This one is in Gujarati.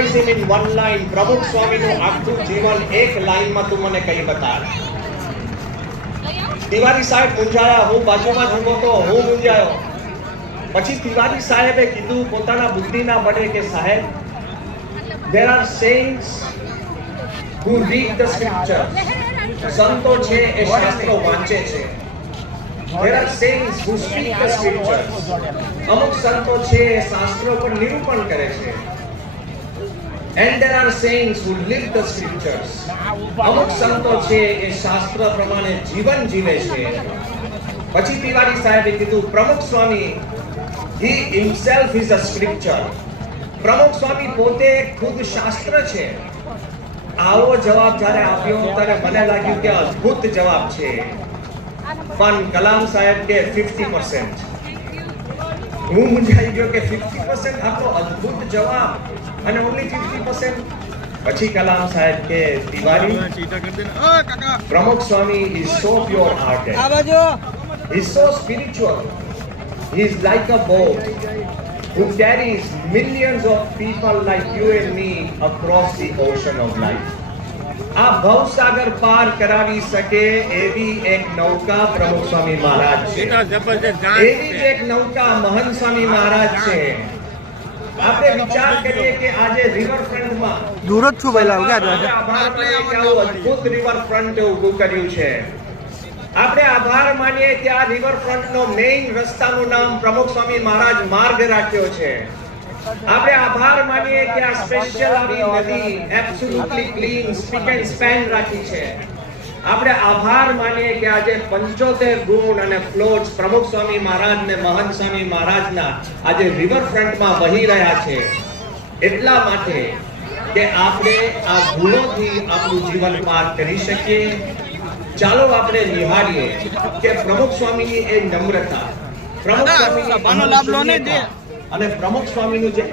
summarize him in one line. પ્રમુખ સ્વામીનું આખું જીવન એક લાઈનમાં તું મને કહી બતાડ. તિવારી સાહેબ મૂંઝાયા, હું બાજુમાં જ ઊભો તો હું મૂંઝાયો. પછી તિવારી સાહેબે કીધું પોતાના બુદ્ધિના બળે કે સાહેબ, there are saints who read the scriptures. સંતો છે એ શાસ્ત્રો વાંચે છે. There are saints who speak the scriptures. અમુક સંતો છે એ શાસ્ત્રો પર નિરૂપણ કરે છે. And there are saints who live the scriptures. અમુક સંતો છે એ શાસ્ત્ર પ્રમાણે જીવન જીવે છે. પછી તિવારી સાહેબે કીધું પ્રમુખ સ્વામી, he himself is a scripture. પ્રમુખ સ્વામી પોતે ખુદ શાસ્ત્ર છે. આવો જવાબ જ્યારે આપ્યો ત્યારે મને લાગ્યું કે અદ્ભુત જવાબ છે. પણ કલામ સાહેબ કે 50%. હું મૂંઝાઈ ગયો કે 50% આપણો અદ્ભુત જવાબ અને ઓન્લી 50%. પછી કલામ સાહેબ કે તિવારી, પ્રમુખ સ્વામી is so pure hearted, he is so spiritual, he is like a boat who carries millions of people like you and me across the ocean of life. આ ભવસાગર પાર કરાવી શકે એવી એક નૌકા પ્રમુખ સ્વામી મહારાજ છે. એવી જ એક નૌકા મહંત સ્વામી મહારાજ છે. આપણે વિચાર કરીએ કે આજે રિવરફ્રન્ટમાં દૂર જ છું પહેલા અદ્ભુત રિવરફ્રન્ટ ઊભું કર્યું છે. આપણે આભાર માનીએ કે આ રિવરફ્રન્ટનો મેઇન રસ્તાનું નામ પ્રમુખ સ્વામી મહારાજ માર્ગ રાખ્યો છે. આપણે આભાર માનીએ કે આ સ્પેશિયલ આવી નદી absolutely clean spick and span રાખી છે. આપણે આભાર માનીએ કે આજે 75 ગુણ અને ફ્લોટ્સ પ્રમુખ સ્વામી મહારાજ ને મહંત સ્વામી મહારાજના આજે રિવરફ્રન્ટમાં વહી રહ્યા છે. એટલા માટે કે આપણે આ ગુણોથી આપણું જીવન પાર કરી શકીએ. ચાલો આપણે નિહાળીએ કે પ્રમુખ સ્વામીની એ નમ્રતા, પ્રમુખ સ્વામીની અને પ્રમુખ સ્વામીનું જે